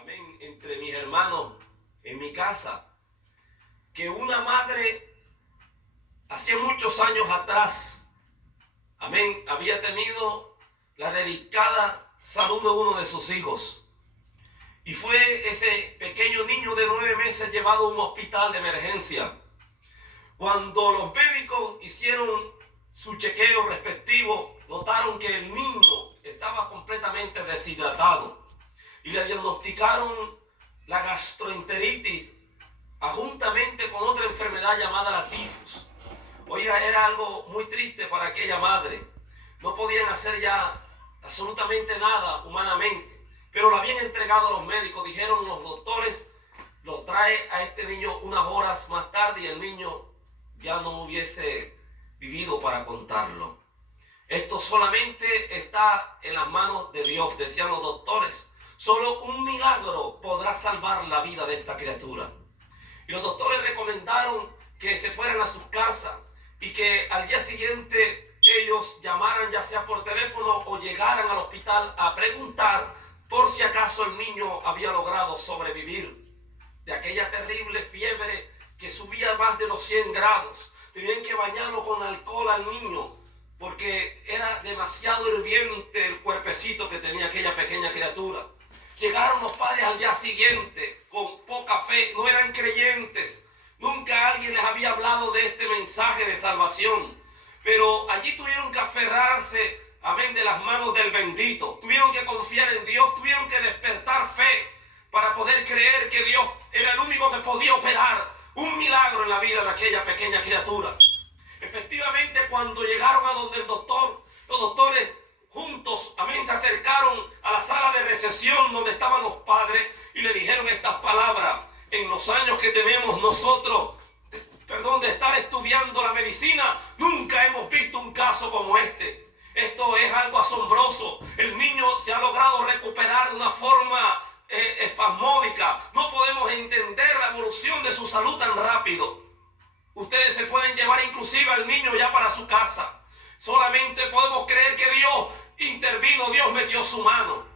amén, entre mis hermanos en mi casa, que una madre hacía muchos años atrás, amén, había tenido la delicada salud de uno de sus hijos. Y fue ese pequeño niño de 9 meses llevado a un hospital de emergencia. Cuando los médicos hicieron su chequeo respectivo, notaron que el niño estaba completamente deshidratado y le diagnosticaron la gastroenteritis juntamente con otra enfermedad llamada la tifus. Oiga, era algo muy triste para aquella madre. No podían hacer ya absolutamente nada humanamente, pero lo habían entregado a los médicos. Dijeron los doctores, lo trae a este niño unas horas más tarde y el niño ya no hubiese vivido para contarlo. Esto solamente está en las manos de Dios, decían los doctores. Solo un milagro podrá salvar la vida de esta criatura. Y los doctores recomendaron que se fueran a sus casas y que al día siguiente ellos llamaran ya sea por teléfono o llegaran al hospital a preguntar por si acaso el niño había logrado sobrevivir de aquella terrible fiebre que subía más de los 100 grados. Tenían que bañarlo con alcohol al niño porque era demasiado hirviente el cuerpecito que tenía aquella pequeña criatura. Llegaron los padres al día siguiente con poca fe, no eran creyentes. Nunca alguien les había hablado de este mensaje de salvación. Pero allí tuvieron que aferrarse, amén, de las manos del bendito. Tuvieron que confiar en Dios, tuvieron que despertar fe para poder creer que Dios era el único que podía operar un milagro en la vida de aquella pequeña criatura. Efectivamente, cuando llegaron a donde el doctor, los doctores juntos, amén, se acercaron a la sala de recepción donde estaban los padres y le dijeron estas palabras. En los años que tenemos nosotros, de estar estudiando la medicina, nunca hemos visto un caso como este. Esto es algo asombroso. El niño se ha logrado recuperar de una forma espasmódica. No podemos entender la evolución de su salud tan rápido. Ustedes se pueden llevar inclusive al niño ya para su casa. Solamente podemos creer que Dios intervino, Dios metió su mano.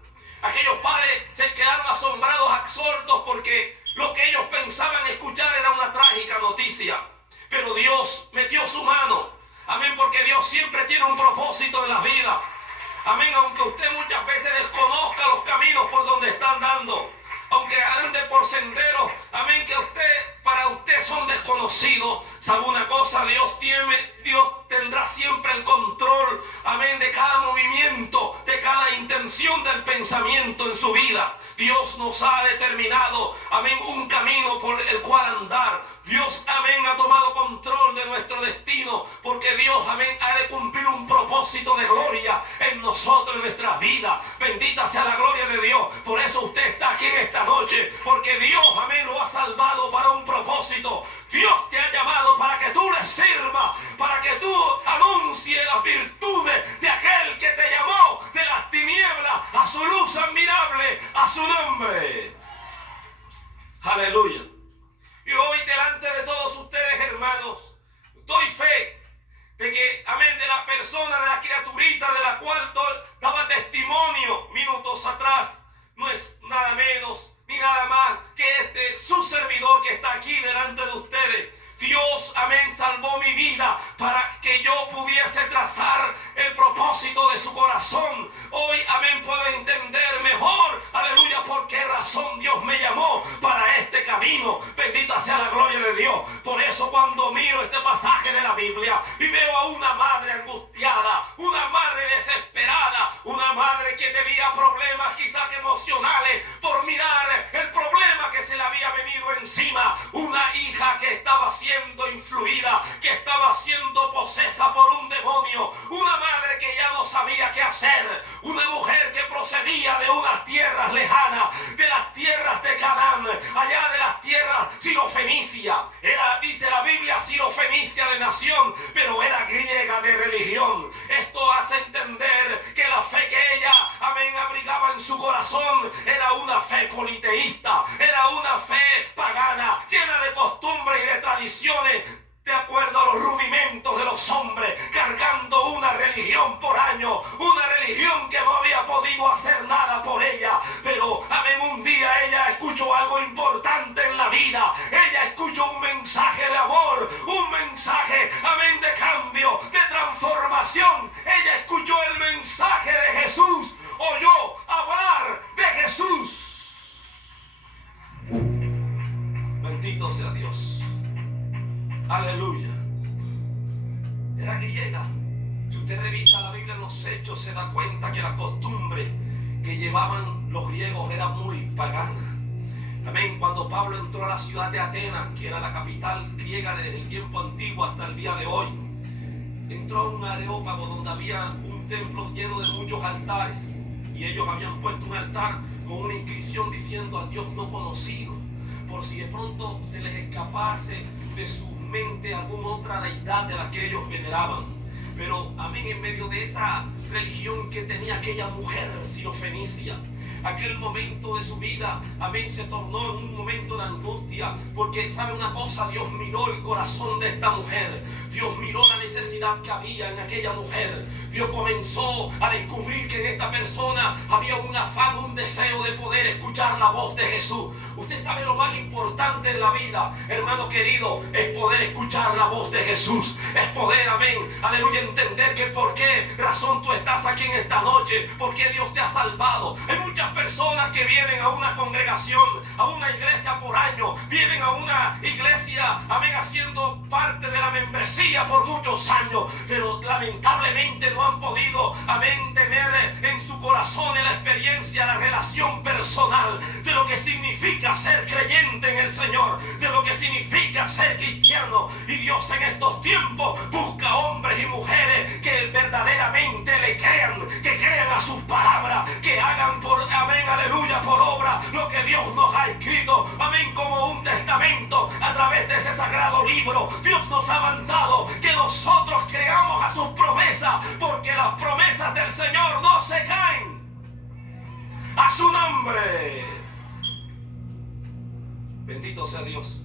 Aquellos padres se quedaron asombrados, absortos, porque lo que ellos pensaban escuchar era una trágica noticia. Pero Dios metió su mano. Amén, porque Dios siempre tiene un propósito en la vida. Amén, aunque usted muchas veces desconozca los caminos por donde está andando. Aunque ande por senderos, amén, que para usted son desconocidos. ¿Sabe una cosa? Dios tendrá siempre el control, amén, de cada movimiento, de cada intención del pensamiento en su vida. Dios nos ha determinado, amén, un camino por el cual andar. Dios, amén, ha tomado control de nuestro destino, porque Dios, amén, ha de cumplir un propósito de gloria en nosotros, en nuestras vidas. Bendita sea la gloria de Dios. Por eso usted está aquí en esta noche, porque Dios, amén, lo ha salvado para un propósito. Dios te ha llamado para que tú le sirvas, para que tú anuncies las virtudes de aquel que te llamó de las tinieblas a su luz admirable, a su nombre. Aleluya. Y hoy delante de todos ustedes, hermanos, doy fe de que, amén, de la persona, de la criaturita de la cual daba testimonio minutos atrás, no es nada menos ni nada más que su servidor que está aquí delante de ustedes. Dios, amén, salvó mi vida para que yo pudiese trazar el propósito de su corazón. Hoy, amén, puedo entender mejor, aleluya, por qué razón Dios me llamó para este camino. Bendita sea la gloria de Dios. Por eso cuando miro este pasaje de la Biblia y veo a una madre angustiada, una madre desesperada, una madre que tenía problemas quizás emocionales por mirar el problema que se le había venido encima, una hija que estaba siendo influida, que estaba siendo posesa por un demonio, una madre que ya no sabía qué hacer, una mujer que procedía de unas tierras lejanas, de las tierras de Canaán, allá de las tierras sirofenicia. Era, dice la Biblia, sirofenicia de nación, pero era griega de religión. Esto hace entender que la fe que ella, amén, abrigaba en su corazón era una fe politeísta, era una fe pagana, llena de costumbres y de tradiciones de acuerdo a los rudimentos de los hombres, cargando una religión por año, una religión que no había podido hacer nada por ella. Pero, amén, un día ella Aleluya. Era griega. Si usted revisa la Biblia en los Hechos, se da cuenta que la costumbre que llevaban los griegos era muy pagana. Amén. Cuando Pablo entró a la ciudad de Atenas, que era la capital griega desde el tiempo antiguo hasta el día de hoy, entró a un areópago donde había un templo lleno de muchos altares, y ellos habían puesto un altar con una inscripción diciendo al Dios no conocido, por si de pronto se les escapase de su mente alguna otra deidad de la que ellos veneraban. Pero amén, en medio de esa religión que tenía aquella mujer sirofenicia, aquel momento de su vida, amén, se tornó en un momento de angustia, porque sabe una cosa, Dios miró el corazón de esta mujer, Dios miró la necesidad que había en aquella mujer, Dios comenzó a descubrir que en esta persona había un afán, un deseo de poder escuchar la voz de Jesús. Usted sabe, lo más importante en la vida, hermano querido, es poder escuchar la voz de Jesús, es poder, amén, aleluya, entender que por qué razón tú estás aquí en esta noche, por qué Dios te ha salvado. Hay muchas personas que vienen a una congregación, a una iglesia por año, vienen a una iglesia, amén, haciendo parte de la membresía por muchos años, pero lamentablemente no han podido, amén, tener en su corazón la experiencia, la relación personal de lo que significa ser creyente en el Señor, de lo que significa ser cristiano. Y Dios en estos tiempos busca hombres y mujeres que verdaderamente le crean, que crean a sus palabras, que hagan por, amén, aleluya, por obra lo que Dios nos ha escrito, amén, como un testamento a través de ese sagrado libro. Dios nos ha mandado que nosotros creamos a sus promesas, porque las promesas del Señor no se caen. A su nombre. Bendito sea Dios.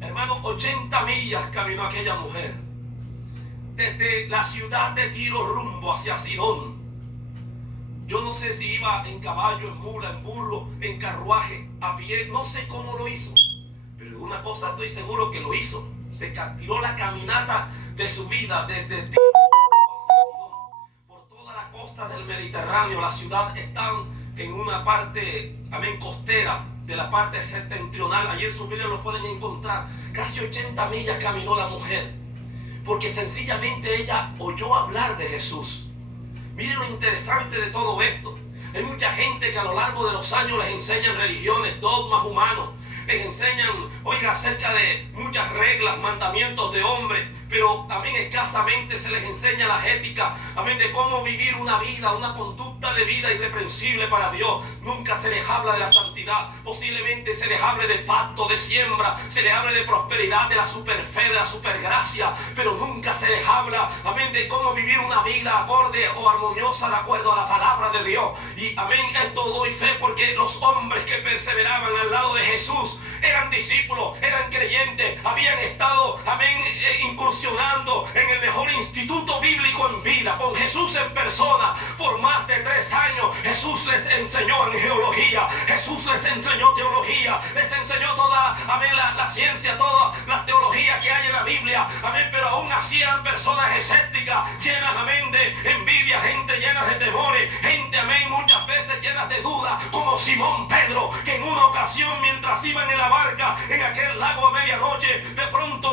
Hermano, 80 millas caminó aquella mujer desde la ciudad de Tiro rumbo hacia Sidón. Yo no sé si iba en caballo, en mula, en burro, en carruaje, a pie, no sé cómo lo hizo, pero una cosa estoy seguro que lo hizo. Se tiró la caminata de su vida desde Tiro hacia Sidón, por toda la costa del Mediterráneo. La ciudad está en una parte, amén, costera de la parte septentrional. Allí en su Biblia lo pueden encontrar. Casi 80 millas caminó la mujer, porque sencillamente ella oyó hablar de Jesús. Miren lo interesante de todo esto. Hay mucha gente que a lo largo de los años les enseñan religiones, dogmas humanos, les enseñan, oiga, acerca de muchas reglas, mandamientos de hombre, pero también escasamente se les enseña las éticas, amén, de cómo vivir una vida, una conducta de vida irreprensible para Dios. Nunca se les habla de la santidad. Posiblemente se les hable de pacto, de siembra, se les hable de prosperidad, de la superfe, de la supergracia, pero nunca se les habla, amén, de cómo vivir una vida acorde o armoniosa de acuerdo a la palabra de Dios. Y amén, esto doy fe porque los hombres que perseveraban al lado de Jesús eran discípulos, eran creyentes, habían estado, amén, incursionando en el mejor instituto bíblico en vida, con Jesús en persona, por más de 3 años. Jesús les enseñó angeología, Jesús les enseñó teología, les enseñó toda, amén, la ciencia, toda la teología que hay en la Biblia, amén, pero aún así eran personas escépticas, llenas, amén, de envidia, gente llena de temores, gente, amén, muchas veces llenas de dudas, como Simón Pedro, que en una ocasión, mientras iban en la barca, en aquel lago a medianoche, de pronto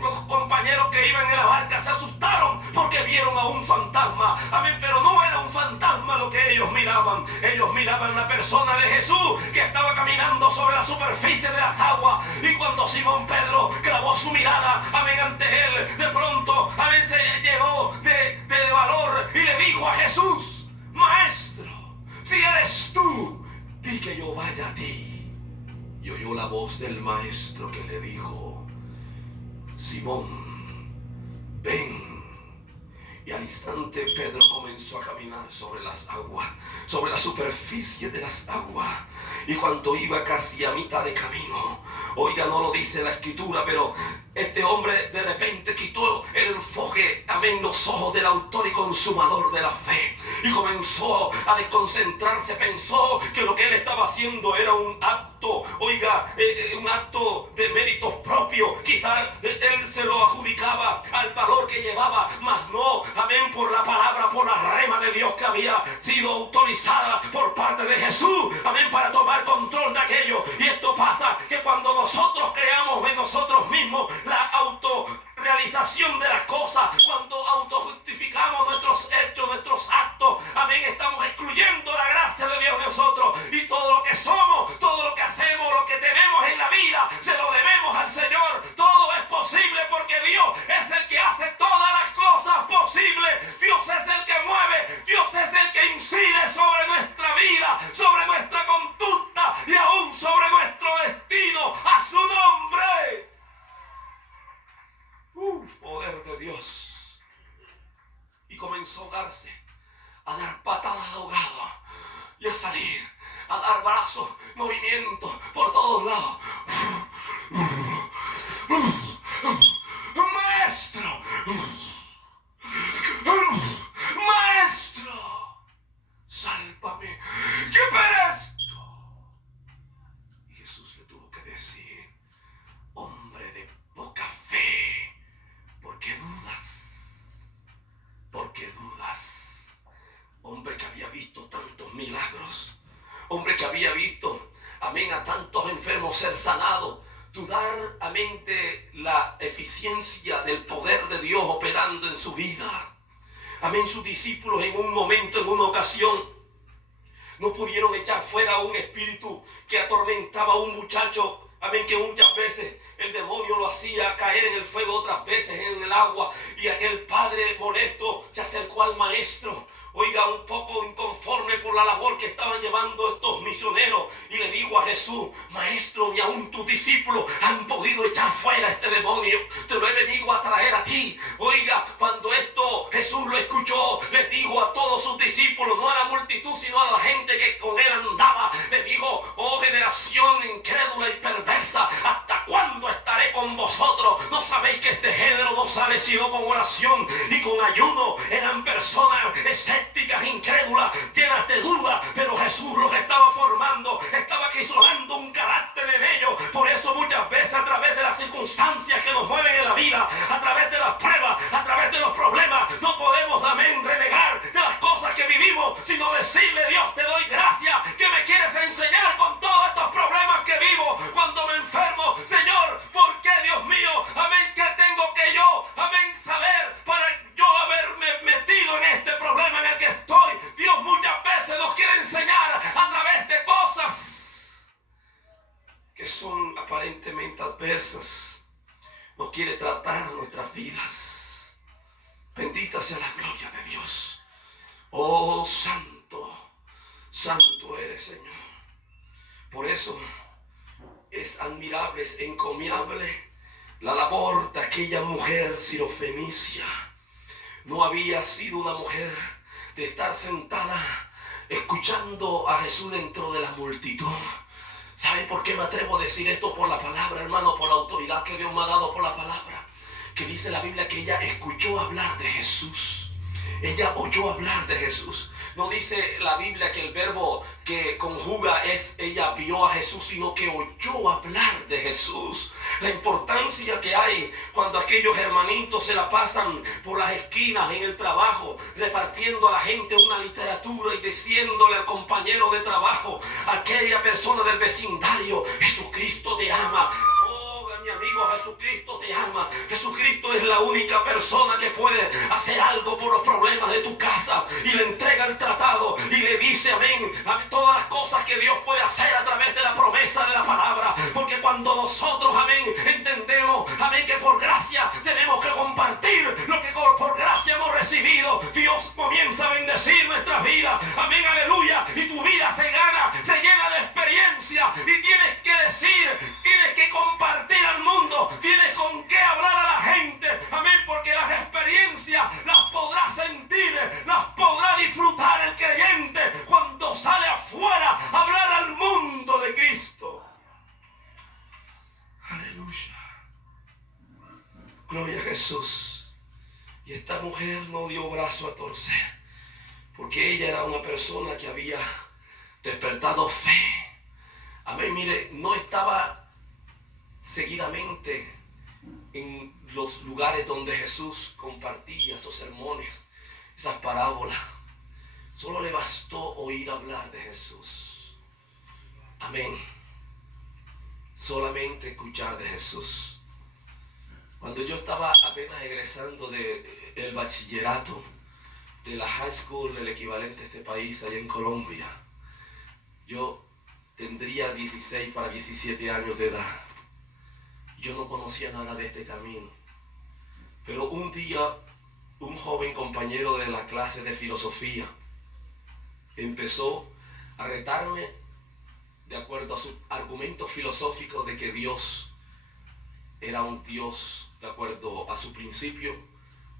los compañeros que iban en la barca se asustaron porque vieron a un fantasma, amén, pero no era un fantasma lo que ellos miraban la persona de Jesús que estaba caminando sobre la superficie de las aguas. Y cuando Simón Pedro clavó su mirada, amén, ante él, de pronto, amén, se llenó de valor y le dijo a Jesús: Maestro, si eres tú, di que yo vaya a ti. Y oyó la voz del maestro que le dijo: Simón, ven. Y al instante Pedro comenzó a caminar sobre las aguas, sobre la superficie de las aguas. Y cuando iba casi a mitad de camino, oiga, no lo dice la escritura, pero este hombre de repente quitó el enfoque, amén, los ojos del autor y consumador de la fe, y comenzó a desconcentrarse. Pensó que lo que él estaba haciendo era un acto, oiga, un acto de méritos propios. Quizás él se lo adjudicaba al valor que llevaba, mas no, amén, por la palabra, por la rema de Dios que había sido autorizada por parte de Jesús, amén, para tomar control de aquello. Y esto pasa, que cuando nosotros creamos en nosotros mismos la autoridad brazos, movimiento por todos lados. Maestro, maestro, sálvame, que perezco. Y Jesús le tuvo que decir: hombre de poca fe, ¿por qué dudas? ¿Por qué dudas? Hombre que había visto tantos milagros, hombre que había visto, amén, a tantos enfermos ser sanados, dudar, amén, de la eficiencia del poder de Dios operando en su vida. Amén, sus discípulos en un momento, en una ocasión, no pudieron echar fuera a un espíritu que atormentaba a un muchacho. Amén, que muchas veces el demonio lo hacía caer en el fuego, otras veces en el agua. Y aquel padre molesto se acercó al maestro, oiga, un poco inconforme por la labor que estaban llevando estos misioneros, y le dijo a Jesús: maestro, ni aun tus discípulos han podido echar fuera este demonio, te lo he venido a traer a ti. Oiga, cuando esto Jesús lo escuchó, les dijo a todos sus discípulos, no a la multitud, sino a la gente que con él andaba, le dijo: oh generación incrédula y perversa, ¿hasta cuándo estaré con vosotros? ¿No sabéis que este género no sale sino con oración y con ayuno? Eran personas escépticas, incrédulas, llenas de duda, pero Jesús los estaba formando, estaba crisolando un carácter en ellos. Por eso muchas veces, a través de las circunstancias que nos mueven en la vida, a través de las pruebas, a través de los problemas, no podemos, amén, renegar de las cosas que vivimos, sino decirle: Dios, te doy gracias que me quieres enseñar con todos estos problemas que vivo. Cuando me enfermo, Señor, ¿por qué, Dios mío, amén, qué tengo que yo, amén, saber para yo haberme metido en este problema en el que estoy? Dios muchas veces nos quiere enseñar a través de cosas que son aparentemente adversas. Nos quiere tratar nuestras vidas. Bendita sea la gloria de Dios. Oh, santo, santo eres, Señor. Por eso es admirable, es encomiable la labor de aquella mujer sirofenicia. No había sido una mujer de estar sentada escuchando a Jesús dentro de la multitud. ¿Sabe por qué me atrevo a decir esto? Por la palabra, hermano, por la autoridad que Dios me ha dado por la palabra. Que dice la Biblia que ella escuchó hablar de Jesús. Ella oyó hablar de Jesús. No dice la Biblia que el verbo que conjuga es ella vio a Jesús, sino que oyó hablar de Jesús. La importancia que hay cuando aquellos hermanitos se la pasan por las esquinas en el trabajo, repartiendo a la gente una literatura y diciéndole al compañero de trabajo, a aquella persona del vecindario: Jesucristo te ama. Mi amigo, Jesucristo te ama. Jesucristo es la única persona que puede hacer algo por los problemas de tu casa. Y le entrega el tratado y le dice, amén, todas las cosas que Dios puede hacer a través de la promesa de la palabra. Porque cuando nosotros, amén, entendemos, amén, que por gracia tenemos que compartir lo que por gracia hemos recibido, Dios comienza a bendecir nuestras vidas. Amén, aleluya. Y tu vida se llena de experiencia. Y tienes que decir, tienes que compartir al mundo, tienes con qué hablar a la gente, amén, porque las experiencias las podrá sentir, las podrá disfrutar el creyente cuando sale afuera a hablar al mundo de Cristo. Aleluya, gloria a Jesús. Y esta mujer no dio brazo a torcer, porque ella era una persona que había despertado fe. Amén, mire, no estaba seguidamente en los lugares donde Jesús compartía esos sermones, esas parábolas. Solo le bastó oír hablar de Jesús. Amén. Solamente escuchar de Jesús. Cuando yo estaba apenas egresando del bachillerato, de la high school, el equivalente a este país allá en Colombia, yo tendría 16 para 17 años de edad. Yo no conocía nada de este camino. Pero un día, un joven compañero de la clase de filosofía empezó a retarme de acuerdo a sus argumentos filosóficos de que Dios era un Dios de acuerdo a su principio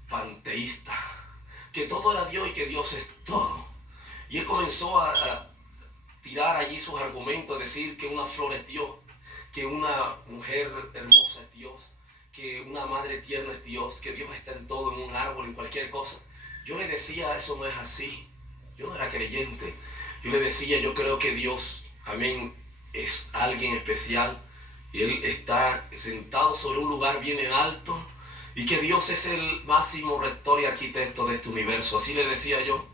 panteísta, que todo era Dios y que Dios es todo. Y él comenzó a tirar allí sus argumentos, decir que una flor es Dios, que una mujer hermosa es Dios, que una madre tierna es Dios, que Dios está en todo, en un árbol, en cualquier cosa. Yo le decía, eso no es así. Yo no era creyente. Yo le decía, yo creo que Dios, amén, es alguien especial. Y Él está sentado sobre un lugar bien en alto. Y que Dios es el máximo rector y arquitecto de este universo. Así le decía yo.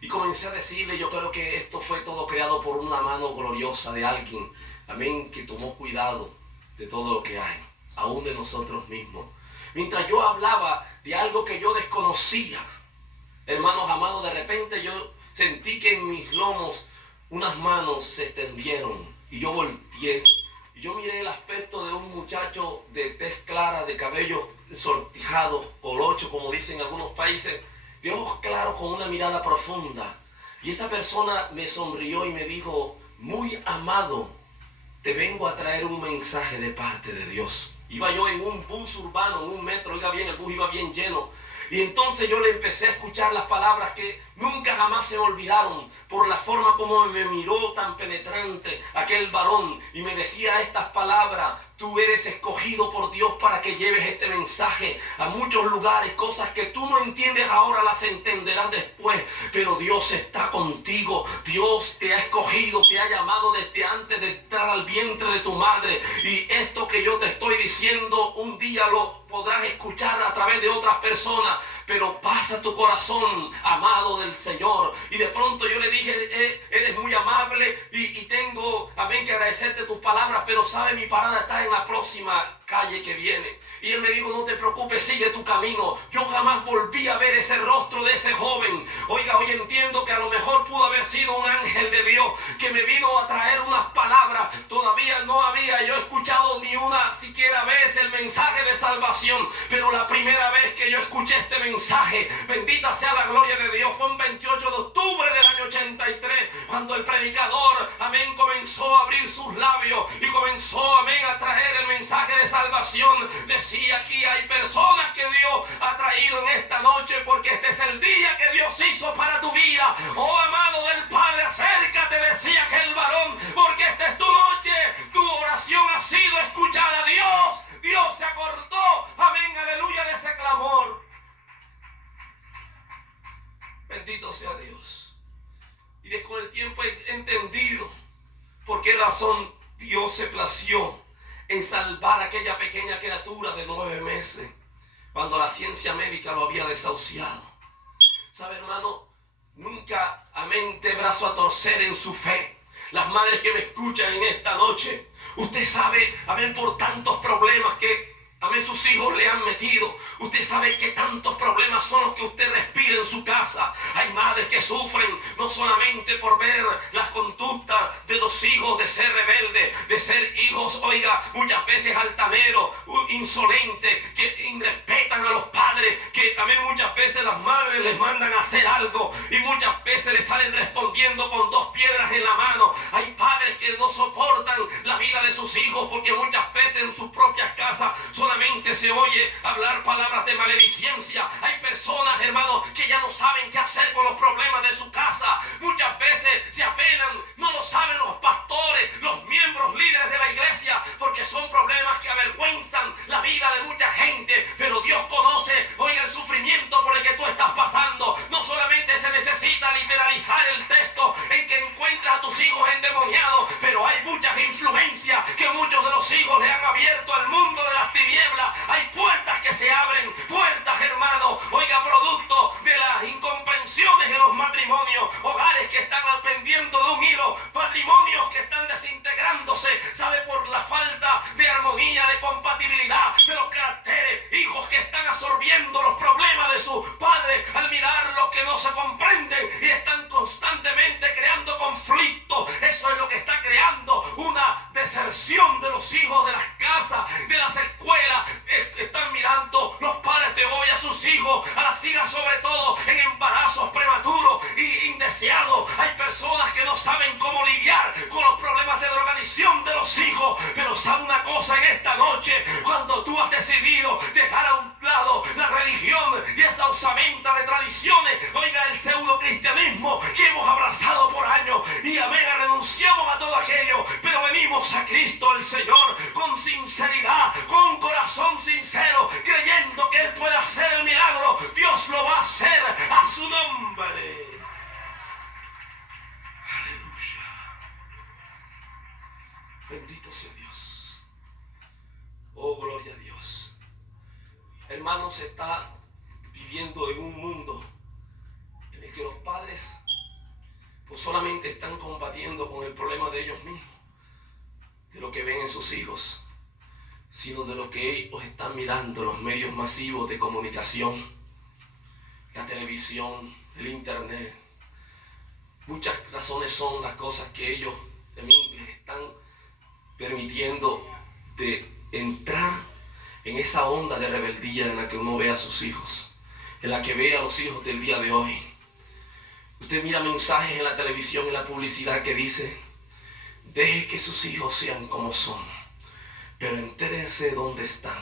Y comencé a decirle, yo creo que esto fue todo creado por una mano gloriosa de alguien. Amén, que tomó cuidado de todo lo que hay, aún de nosotros mismos. Mientras yo hablaba de algo que yo desconocía, hermanos amados, de repente yo sentí que en mis lomos unas manos se extendieron y yo volteé. Y yo miré el aspecto de un muchacho de tez clara, de cabello sortijado, colocho, como dicen en algunos países, de ojos claros con una mirada profunda. Y esa persona me sonrió y me dijo, muy amado, te vengo a traer un mensaje de parte de Dios. Iba yo en un bus urbano, en un metro, oiga bien, el bus iba bien lleno. Y entonces yo le empecé a escuchar las palabras que nunca jamás se me olvidaron por la forma como me miró tan penetrante aquel varón y me decía estas palabras: tú eres escogido por Dios para que lleves este mensaje a muchos lugares. Cosas que tú no entiendes ahora las entenderás después, pero Dios está contigo. Dios te ha escogido, te ha llamado desde antes de entrar al vientre de tu madre. Y esto que yo te estoy diciendo un día lo podrás escuchar a través de otras personas, pero pasa tu corazón, amado del Señor. Y de pronto yo le dije, eres muy amable y tengo, amén, que agradecerte tus palabras, pero sabe, mi parada está en la próxima calle que viene. Y él me dijo, no te preocupes, sigue tu camino. Yo jamás volví a ver ese rostro de ese joven. Oiga, hoy entiendo que a lo mejor pudo haber sido un ángel de Dios que me vino a traer unas palabras. Todavía no había yo escuchado ni una siquiera vez el mensaje de salvación, pero la primera vez que yo escuché este mensaje, bendita sea la gloria de Dios, fue un 28 de octubre del año 83, cuando el predicador, amén, comenzó a abrir sus labios y comenzó, amén, a traer el mensaje de salvación. Decía, aquí hay personas que Dios ha traído en esta noche porque este es el día que Dios hizo para tu vida. Oh, amado del Padre, acércate, decía aquel varón, porque esta es tu noche. Tu oración ha sido escuchada. Dios se acordó, amén, aleluya, de ese clamor. Bendito sea Dios. Y con el tiempo he entendido por qué razón Dios se plació en salvar a aquella pequeña criatura de 9 meses, cuando la ciencia médica lo había desahuciado. ¿Sabe, hermano? Nunca, amén, de brazo a torcer en su fe. Las madres que me escuchan en esta noche, usted sabe, amén, por tantos problemas que, amén, sus hijos le han metido. Usted sabe que tantos problemas son los que usted respira en su casa. Hay madres que sufren no solamente por ver las conductas de los hijos, de ser rebeldes, de ser hijos, oiga, muchas veces altaneros, insolentes, que irrespetan a los padres, que amén, muchas veces las madres les mandan a hacer algo y muchas veces les salen respondiendo con 2 piedras en la mano. Hay padres que no soportan la vida de sus hijos porque muchas veces en sus propias casas solamente se oye hablar palabras de maledicencia. Hay personas, hermanos, que ya no saben qué hacer con los problemas de su casa. Muchas veces se apenan, no lo saben los pastores, los miembros líderes de la iglesia, porque son problemas que avergüenzan la vida de mucha gente. Pero Dios conoce, oiga, el sufrimiento por el que tú estás pasando. No solamente se necesita literalizar el texto en que encuentras a tus hijos endemoniados, pero hay muchas influencias que muchos de los hijos le han abierto al mundo de las tinieblas. Hay puertas que se abren, puertas, hermano, oiga, producto de las incomprensiones de los matrimonios, hogares que están pendiendo de un hilo, matrimonios que están desintegrándose, sabe, por la falta de armonía, de compatibilidad de los caracteres, hijos que están absorbiendo los problemas de sus padres al mirar lo que no se comprenden y están constantemente creando conflictos. Eso es lo que está creando una deserción de los hijos de las casas, de las escuelas. Están mirando los padres de hoy a sus hijos, a las hijas sobre todo, en embarazos prematuros e indeseados. Hay personas que no saben cómo lidiar con los problemas de drogadicción de los hijos. Pero sabe una cosa en esta noche, cuando tú has decidido dejar a un lado la religión y esa osamenta de tradiciones, oiga, el pseudo cristianismo que hemos abrazado por años. Y amén, renunciamos a todo aquello, pero venimos a Cristo el Señor con sinceridad, con corazón sincero, creyendo que Él puede hacer el milagro. Dios lo va a hacer a su nombre. Aleluya. Bendito sea Dios. Oh, gloria a Dios. Hermanos, se está viviendo en un mundo en el que los padres pues solamente están combatiendo con el problema de ellos mismos, de lo que ven en sus hijos, sino de lo que ellos están mirando en los medios masivos de comunicación, la televisión, el internet. Muchas razones son las cosas que ellos les están permitiendo de entrar en esa onda de rebeldía en la que uno ve a sus hijos, en la que ve a los hijos del día de hoy. Usted mira mensajes en la televisión, en la publicidad que dice: deje que sus hijos sean como son, pero entérense dónde están.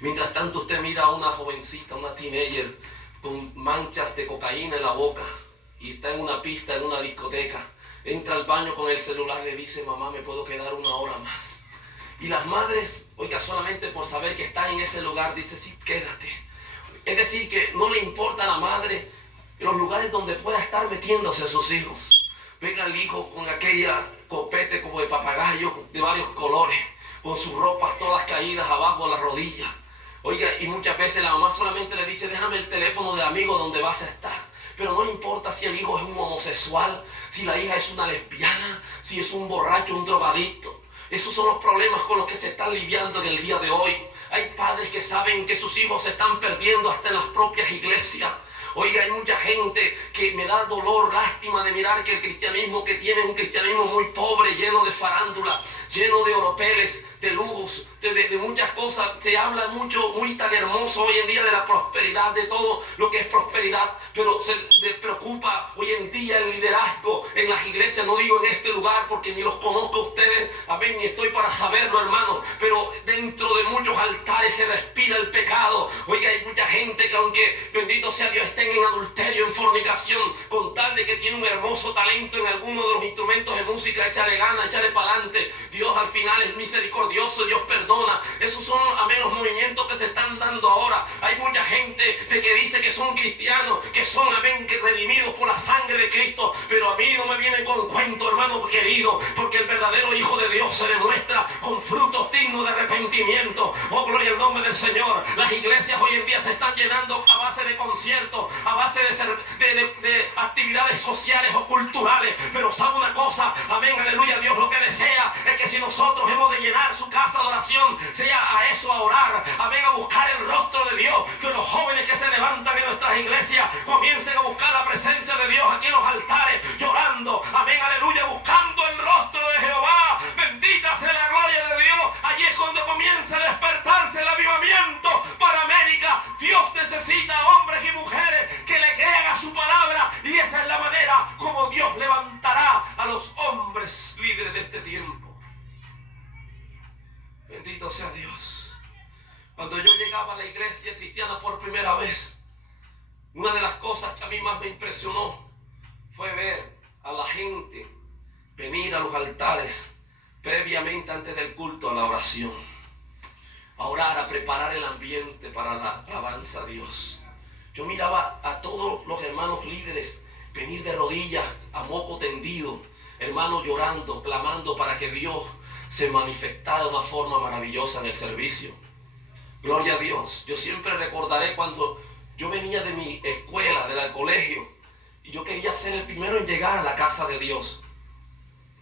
Mientras tanto usted mira a una jovencita, una teenager, con manchas de cocaína en la boca, y está en una pista, en una discoteca. Entra al baño con el celular y le dice: mamá, ¿me puedo quedar una hora más? Y las madres, oiga, solamente por saber que está en ese lugar, dice: sí, quédate. Es decir, que no le importa a la madre los lugares donde pueda estar metiéndose a sus hijos. Venga el hijo con aquella copete como de papagayo de varios colores, con sus ropas todas caídas abajo de las rodillas. Oiga, y muchas veces la mamá solamente le dice: déjame el teléfono del amigo donde vas a estar. Pero no le importa si el hijo es un homosexual, si la hija es una lesbiana, si es un borracho, un drogadicto. Esos son los problemas con los que se están lidiando en el día de hoy. Hay padres que saben que sus hijos se están perdiendo hasta en las propias iglesias. Oiga, hay mucha gente que me da dolor, lástima de mirar que el cristianismo que tiene es un cristianismo muy pobre, lleno de farándula, lleno de oropeles, de lujos, de muchas cosas. Se habla mucho, muy tan hermoso hoy en día de la prosperidad, de todo lo que es prosperidad, pero se les preocupa hoy en día el liderazgo en las iglesias. No digo en este lugar porque ni los conozco a ustedes, amén, ni estoy para saberlo, hermano, pero dentro de muchos altares se respira el pecado. Oiga, hay mucha gente que, aunque bendito sea Dios, estén en adulterio, en fornicación, con tal de que tiene un hermoso talento en alguno de los instrumentos de música, échale ganas, échale para adelante. Dios al final es misericordioso, Dios perdona. Esos son, amén, los movimientos que se están dando ahora. Hay mucha gente que dice que son cristianos, que son, amén, que redimidos por la sangre de Cristo, pero a mí no me viene con cuento, hermano querido, porque el verdadero Hijo de Dios se demuestra con frutos dignos de arrepentimiento. Oh, gloria al nombre del Señor. Las iglesias hoy en día se están llenando a base de conciertos, a base de actividades sociales o culturales, pero sabe una cosa, amén, aleluya, Dios lo que desea es que si nosotros hemos de llenar su casa de oración, sea a eso, a orar, amén, a buscar el rostro de Dios, que los jóvenes que se levantan en nuestras iglesias comiencen a buscar la presencia de Dios aquí en los altares, llorando, amén, aleluya, buscando el rostro de Jehová. Bendita sea la gloria de Dios. Allí es cuando comienza a despertarse el avivamiento para América. Dios necesita hombres y mujeres que le crean a su palabra, y esa es la manera como Dios levantará a los hombres líderes de este tiempo. Bendito sea Dios. Cuando yo llegaba a la iglesia cristiana por primera vez, una de las cosas que a mí más me impresionó fue ver a la gente venir a los altares previamente, antes del culto, a la oración, a orar, a preparar el ambiente para la alabanza a Dios. Yo miraba a todos los hermanos líderes venir de rodillas, a moco tendido, hermanos llorando, clamando para que Dios se manifestara de una forma maravillosa en el servicio. Gloria a Dios. Yo siempre recordaré cuando yo venía de mi escuela, del colegio, y yo quería ser el primero en llegar a la casa de Dios.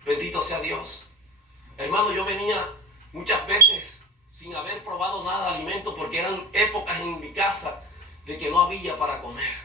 Bendito sea Dios. Hermano, yo venía muchas veces sin haber probado nada de alimento, porque eran épocas en mi casa de que no había para comer.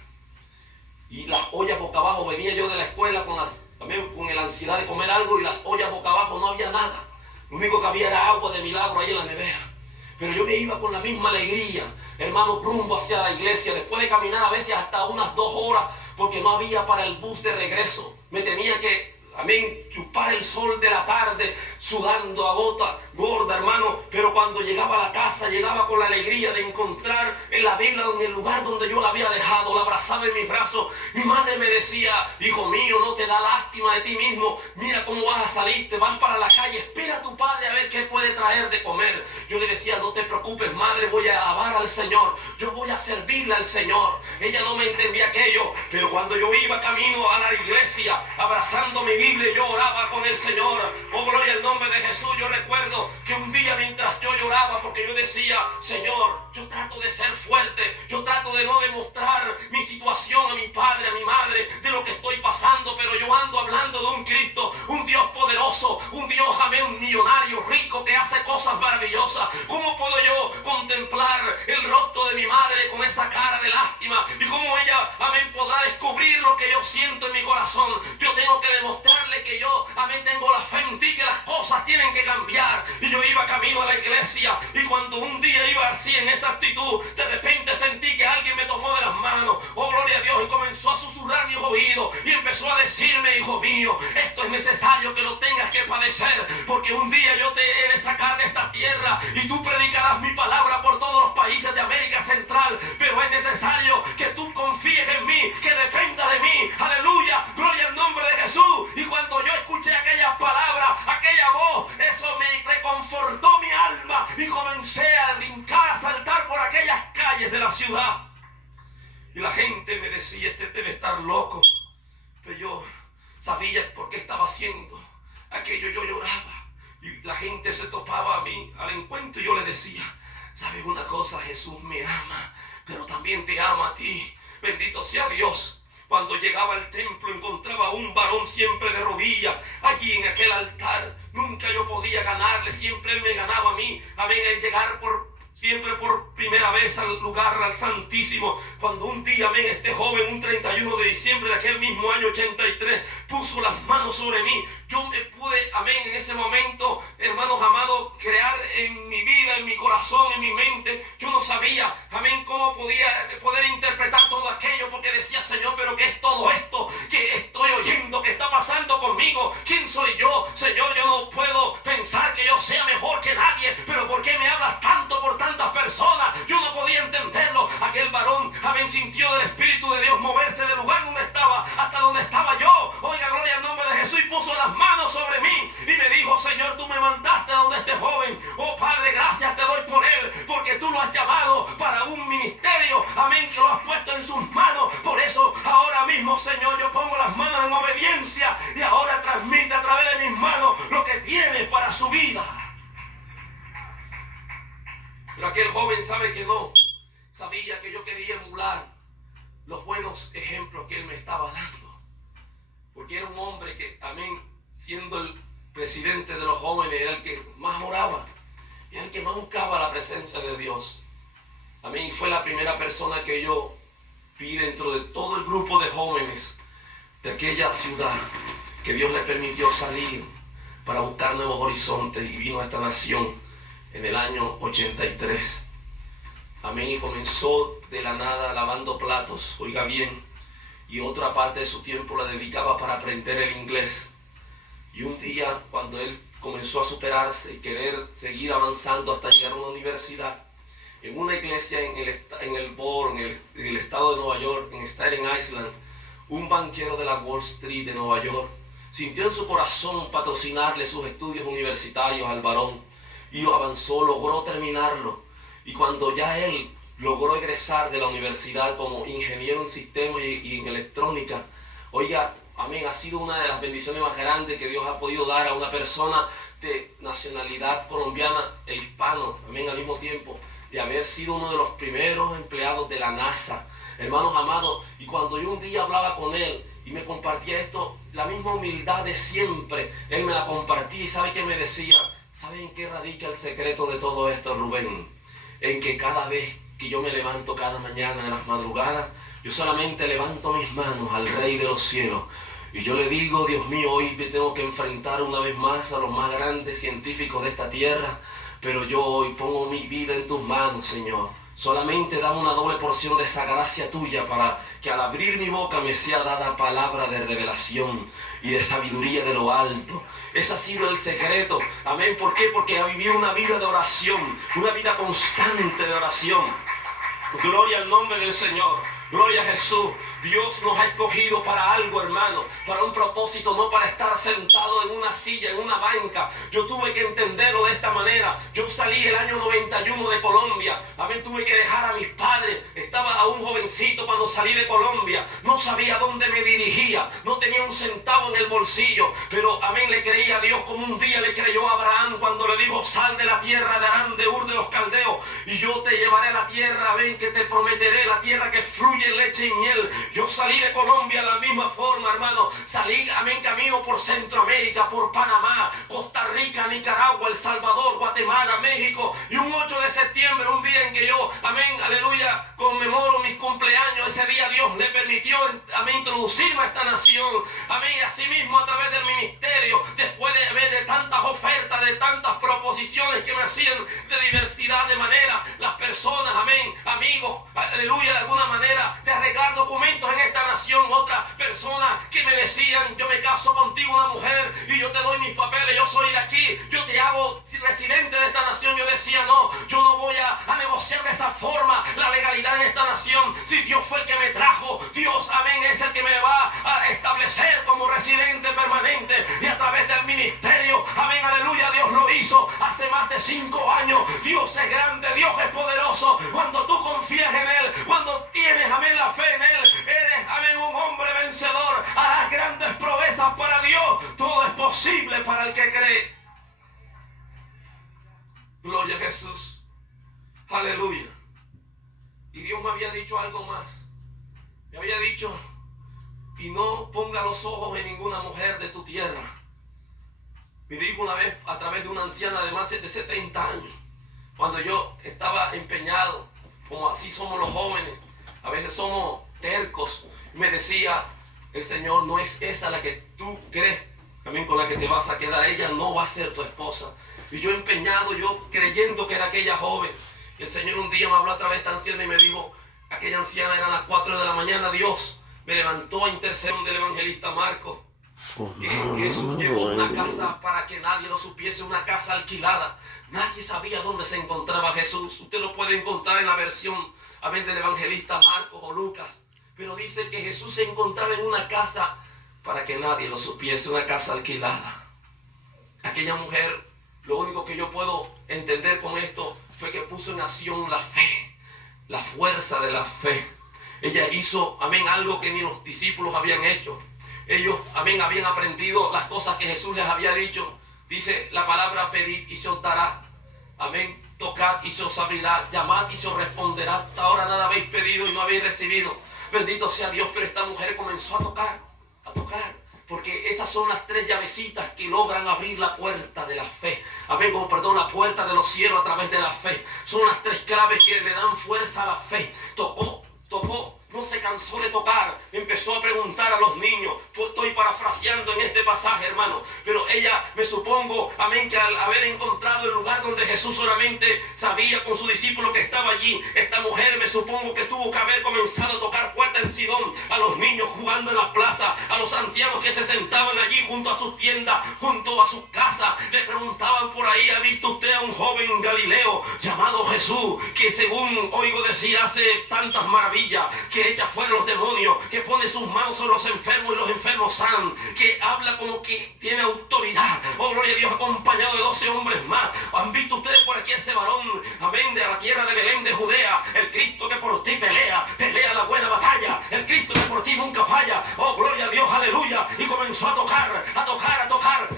Y las ollas boca abajo, venía yo de la escuela con la ansiedad de comer algo, y las ollas boca abajo, no había nada. Lo único que había era agua de milagro ahí en la nevera. Pero yo me iba con la misma alegría, hermano, rumbo hacia la iglesia, después de caminar a veces hasta unas 2 horas, porque no había para el bus de regreso. Me tenía que amén, chupar el sol de la tarde, sudando a gota gorda, hermano. Pero cuando llegaba a la casa, llegaba con la alegría de encontrar en la Biblia, en el lugar donde yo la había dejado, la abrazaba en mis brazos. Mi madre me decía: hijo mío, no te da lástima de ti mismo, mira cómo vas a salir, te vas para la calle, espera a tu padre a ver qué puede traer de comer. Yo le decía: no te preocupes, madre, voy a alabar al Señor, yo voy a servirle al Señor. Ella no me entendía aquello, pero cuando yo iba camino a la iglesia, abrazando mi Biblia, yo oraba con el Señor. Oh, gloria al nombre de Jesús. Yo recuerdo que un día, mientras yo lloraba, porque yo decía: Señor, yo trato de ser fuerte, yo trato de no demostrar mi situación a mi padre, a mi madre, de lo que estoy pasando, pero yo ando hablando de un Cristo, un Dios poderoso, un Dios, amén, millonario, rico, que hace cosas maravillosas. ¿Cómo puedo yo contemplar el rostro de mi madre con esa cara de lástima? Y cómo ella, amén, podrá descubrir lo que yo siento en mi corazón. Yo tengo que demostrarle que yo, amén, tengo la fe en ti, que las cosas tienen que cambiar. Y yo iba camino a la iglesia, y cuando un día iba así en esa actitud, de repente sentí que alguien me tomó de las manos, oh gloria a Dios, y comenzó a susurrar mis oídos y empezó a decirme: hijo mío, esto es necesario que lo tengas que padecer, porque un día yo te he de sacar de esta tierra y tú predicarás mi palabra por todos los países de América Central, pero es necesario que tú confíes en mí, que dependa de mí. Aleluya, gloria al nombre de Jesús. Y cuando yo escuché aquellas palabras, aquella voz, eso me reconfortó mi alma y comencé a brincar, a saltar por aquellas calles de la ciudad. Y la gente me decía: este debe estar loco. Pero yo sabía por qué estaba haciendo aquello. Yo lloraba y la gente se topaba a mí al encuentro, y yo le decía: ¿sabes una cosa? Jesús me ama, pero también te ama a ti. Bendito sea Dios. Cuando llegaba al templo encontraba a un varón siempre de rodillas allí en aquel altar. Nunca yo podía ganarle, siempre él me ganaba a mí. Amén, en llegar siempre por primera vez al lugar, al Santísimo. Cuando un día, amén, este joven, un 31 de diciembre de aquel mismo año 83, puso las manos sobre mí, yo me pude, amén, en ese momento, hermanos amados, crear en mi vida, en mi corazón, en mi mente. Yo no sabía, amén, cómo poder interpretar todo aquello, porque decía: Señor, pero ¿qué es todo esto que estoy oyendo, que está pasando conmigo? ¿Quién soy yo? Señor, yo no puedo pensar que yo sea mejor que nadie, pero ¿por qué me hablas tanto por tantas personas? Yo no podía entenderlo. Aquel varón, amén, sintió del Espíritu de Dios moverse del lugar donde estaba hasta donde estaba yo. Oiga, gloria al nombre de Jesús, y puso las manos sobre mí y me dijo: Señor, tú me mandaste a donde este joven. Oh Padre, gracias te doy por él, porque tú lo has llamado para un ministerio, amén, que lo has puesto en sus manos. Por eso ahora mismo, Señor, yo pongo las manos en obediencia, y ahora transmite a través de mis manos lo que tiene para su vida. Pero aquel joven, sabe que no sabía que yo quería emular los buenos ejemplos que él me estaba dando, porque era un hombre que, amén, siendo el presidente de los jóvenes, era el que más oraba, era el que más buscaba la presencia de Dios. Amén. Y fue la primera persona que yo vi dentro de todo el grupo de jóvenes de aquella ciudad, que Dios le permitió salir para buscar nuevos horizontes, y vino a esta nación en el año 83. Amén. Y comenzó de la nada lavando platos, oiga bien, y otra parte de su tiempo la dedicaba para aprender el inglés. Y un día, cuando él comenzó a superarse y querer seguir avanzando hasta llegar a una universidad, en una iglesia en el estado de Nueva York, en Staten Island, un banquero de la Wall Street de Nueva York sintió en su corazón patrocinarle sus estudios universitarios al varón, y avanzó, logró terminarlo. Y cuando ya él logró egresar de la universidad como ingeniero en sistemas y en electrónica, oiga, amén, ha sido una de las bendiciones más grandes que Dios ha podido dar a una persona de nacionalidad colombiana e hispano, amén, al mismo tiempo, de haber sido uno de los primeros empleados de la NASA, hermanos amados. Y cuando yo un día hablaba con él y me compartía esto, la misma humildad de siempre, él me la compartía. Y ¿sabe qué me decía? ¿Sabe en qué radica el secreto de todo esto, Rubén? En que cada vez que yo me levanto cada mañana en las madrugadas, yo solamente levanto mis manos al Rey de los cielos, y yo le digo: Dios mío, hoy me tengo que enfrentar una vez más a los más grandes científicos de esta tierra, pero yo hoy pongo mi vida en tus manos, Señor. Solamente dame una doble porción de esa gracia tuya, para que al abrir mi boca me sea dada palabra de revelación. y de sabiduría de lo alto. Ese ha sido el secreto. Amén. ¿Por qué? Porque ha vivido una vida de oración, una vida constante de oración. Gloria al nombre del Señor. Gloria a Jesús. Dios nos ha escogido para algo, hermano, para un propósito, no para estar sentado en una silla, en una banca. Yo tuve que entenderlo de esta manera. Yo salí el año 91 de Colombia. Amén, tuve que dejar a mis padres. Estaba aún jovencito cuando salí de Colombia. No sabía dónde me dirigía. No tenía un centavo en el bolsillo. Pero, amén, le creía a Dios como un día le creyó a Abraham cuando le dijo: sal de la tierra de Arán, de Ur de los Caldeos, y yo te llevaré a la tierra, amén, que te prometeré, la tierra que fluye leche y miel. Yo salí de Colombia de la misma forma, hermano. Salí, amén, camino por Centroamérica, por Panamá, Costa Rica, Nicaragua, El Salvador, Guatemala, México. Y un 8 de septiembre, un día en que yo, amén, aleluya, conmemoro mis cumpleaños. Ese día Dios le permitió, amén, introducirme a esta nación. Amén, así mismo a través del ministerio, después de ver de tantas ofertas, de tantas proposiciones que me hacían de diversidad de manera, las personas, amén, amigos, aleluya, de alguna manera, de arreglar documentos en esta nación. Otras personas que me decían: yo me caso contigo, una mujer, y yo te doy mis papeles, yo soy de aquí, yo te hago residente de esta nación. Yo decía: no, yo no voy a negociar de esa forma la legalidad en esta nación. Si Dios fue el que me trajo, Dios, amén, es el que me va a establecer como residente permanente. Y a través del ministerio, amén, aleluya, Dios lo hizo hace más de 5 años. Dios es grande, Dios es poderoso. Cuando tú confías en Él, cuando tienes, amén, la fe en Él, eres, amén, un hombre vencedor. Harás grandes proezas para Dios. Todo es posible para el que cree. Gloria a Jesús. Aleluya. Y Dios me había dicho algo más. Me había dicho: y no ponga los ojos en ninguna mujer de tu tierra. Me dijo una vez a través de una anciana de más de 70 años, cuando yo estaba empeñado, como así somos los jóvenes, a veces somos tercos. Me decía el Señor: no es esa la que tú crees, también con la que te vas a quedar, ella no va a ser tu esposa. Y yo empeñado, yo creyendo que era aquella joven. Y el Señor un día me habló a través de esta anciana y me dijo: aquella anciana, eran las 4 de la mañana, Dios me levantó a intercesión del evangelista Marcos, que Jesús llevó una casa para que nadie lo supiese, una casa alquilada. Nadie sabía dónde se encontraba Jesús. Usted lo puede encontrar en la versión, amén, del evangelista Marcos o Lucas. Pero dice que Jesús se encontraba en una casa para que nadie lo supiese, una casa alquilada. Aquella mujer, lo único que yo puedo entender con esto fue que puso en acción la fe, la fuerza de la fe. Ella hizo, amén, algo que ni los discípulos habían hecho. Ellos, amén, habían aprendido las cosas que Jesús les había dicho. Dice la palabra: pedid y se os dará. Amén. Tocad y se os abrirá. Llamad y se os responderá. Hasta ahora nada habéis pedido y no habéis recibido. Bendito sea Dios. Pero esta mujer comenzó a tocar. Porque esas son las 3 llavecitas que logran abrir la puerta de la fe. Amén, la puerta de los cielos a través de la fe. Son las 3 claves que le dan fuerza a la fe. Tocó. No se cansó de tocar, empezó a preguntar a los niños. Estoy parafraseando en este pasaje, hermano, pero ella, me supongo, amén, que al haber encontrado el lugar donde Jesús solamente sabía con su discípulo que estaba allí, esta mujer, me supongo que tuvo que haber comenzado a tocar puertas en Sidón, a los niños jugando en la plaza, a los ancianos que se sentaban allí junto a sus tiendas, junto a sus casas. Le preguntaban por ahí: ¿ha visto usted a un joven Galileo llamado Jesús, que según oigo decir hace tantas maravillas, que echa fuera los demonios, que pone sus manos sobre los enfermos y los enfermos sanan, que habla como que tiene autoridad? Oh, gloria a Dios, acompañado de 12 hombres más. ¿Han visto ustedes por aquí ese varón, amén, de la tierra de Belén de Judea? El Cristo que por ti pelea la buena batalla, el Cristo que por ti nunca falla. Oh, gloria a Dios, aleluya. Y comenzó a tocar,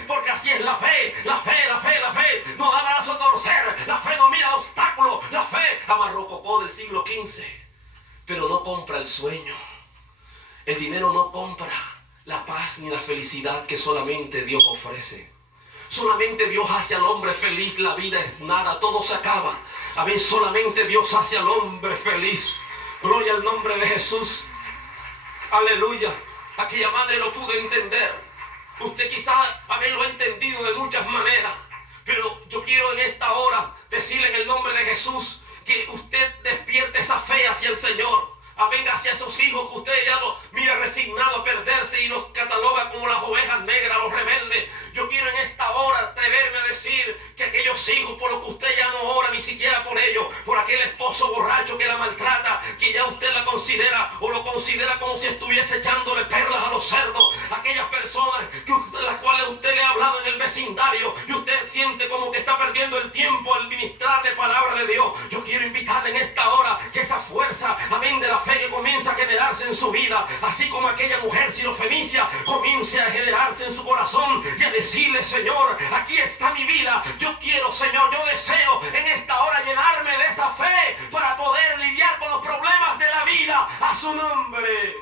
porque así es la fe. No da brazo a torcer, la fe no mira obstáculos, la fe amarrococó del siglo XV. Pero no compra el sueño. El dinero no compra la paz ni la felicidad que solamente Dios ofrece. Solamente Dios hace al hombre feliz. La vida es nada, todo se acaba. Amén, solamente Dios hace al hombre feliz. Gloria al nombre de Jesús. Aleluya. Aquella madre lo pudo entender. Usted quizás haberlo entendido de muchas maneras. Pero yo quiero en esta hora decirle en el nombre de Jesús que usted despierte esa fe hacia el Señor. Amén, hacia esos hijos que usted ya los mira resignado a perderse y los cataloga como las ovejas los hijos por los que usted ya no ora ni siquiera por ellos, por aquel esposo borracho que la maltrata, que ya usted la considera o lo considera como si estuviese echándole perlas a los cerdos, aquellas personas las cuales usted le ha hablado en el vecindario y usted siente como que está perdiendo el tiempo al ministrarle palabra de Dios. Yo quiero invitarle en esta hora que esa fuerza, amén, de la fe que comienza a generarse en su vida, así como aquella mujer sirofenicia, comience a generarse en su corazón y a decirle: Señor, aquí está mi vida. Yo quiero, Señor, yo deseo en esta hora llenarme de esa fe para poder lidiar con los problemas de la vida. A su nombre.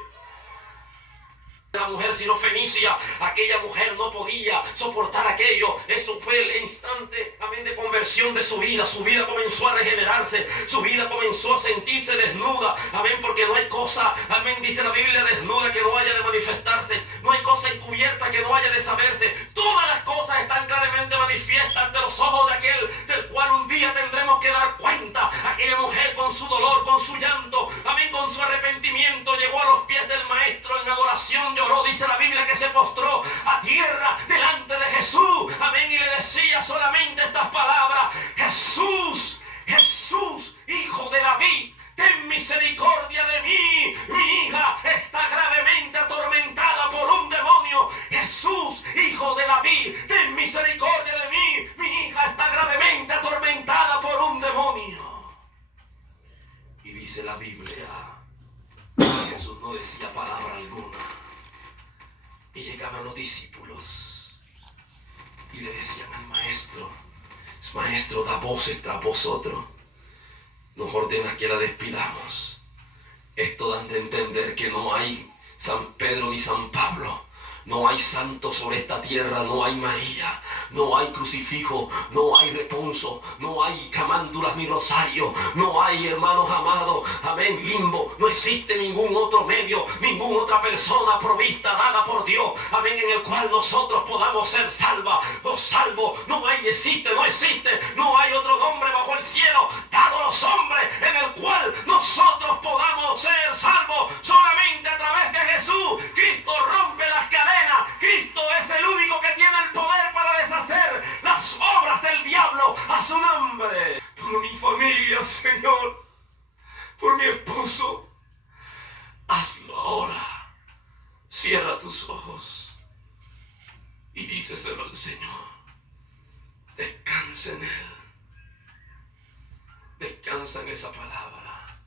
La mujer sirofenicia, aquella mujer no podía soportar aquello. Eso fue el instante, amén, de conversión de su vida. Su vida comenzó a regenerarse, su vida comenzó a sentirse desnuda, amén, porque no hay cosa, amén, dice la Biblia, desnuda que no haya de manifestarse, no hay cosa encubierta que no haya de saberse. Todas las cosas están claramente manifiestas ante los ojos de aquel del cual un día tendremos que dar cuenta. Aquella mujer con su dolor, con su llanto, amén, con su arrepentimiento, llegó a los pies del maestro en adoración. Lloró, dice la Biblia, que se postró a tierra delante de Jesús, amén, y le decía solamente estas palabras: Jesús, Jesús, Hijo de David, ten misericordia de mí, mi hija está gravemente atormentada por un demonio. Jesús, Hijo de David, ten misericordia de mí, mi hija está gravemente atormentada por un demonio. Y dice la Biblia, Jesús no decía palabra alguna. Y llegaban los discípulos y le decían al maestro: Maestro, da voces tras vosotros, nos ordenas que la despidamos. Esto da de entender que no hay San Pedro ni San Pablo, no hay santo sobre esta tierra, no hay María, no hay crucifijo, no hay reponso, no hay camándulas ni rosario, no hay, hermanos amados, amén, limbo. No existe ningún otro medio, ninguna otra persona provista, dada por Dios, amén, en el cual nosotros podamos ser salvos. No hay, no existe, no hay otro nombre bajo el cielo dado a los hombres en el cual nosotros podamos ser salvos. Solamente a través de Jesús. Cristo rompe las cadenas. Cristo es el único que tiene el poder para deshacer las obras del diablo. A su nombre. Por mi familia, Señor, por mi esposo, hazlo ahora. Cierra tus ojos y díceselo al Señor. Descansa en Él. Descansa en esa palabra.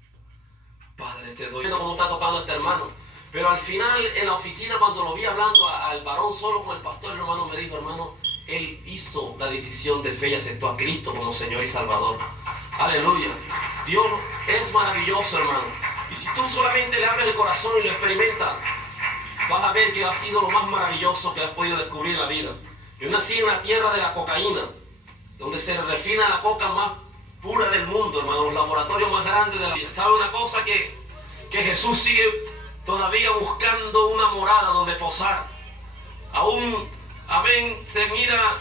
Padre, te doy. Viendo cómo está tocando este hermano. Pero al final, en la oficina, cuando lo vi hablando al varón solo con el pastor, el hermano me dijo: hermano, él hizo la decisión de fe y aceptó a Cristo como Señor y Salvador. Aleluya. Dios es maravilloso, hermano. Y si tú solamente le abres el corazón y lo experimentas, vas a ver que ha sido lo más maravilloso que has podido descubrir en la vida. Yo nací en la tierra de la cocaína, donde se refina la coca más pura del mundo, hermano, los laboratorios más grandes de la vida. ¿Sabe una cosa? Que Jesús sigue todavía buscando una morada donde posar. Aún, amén, se mira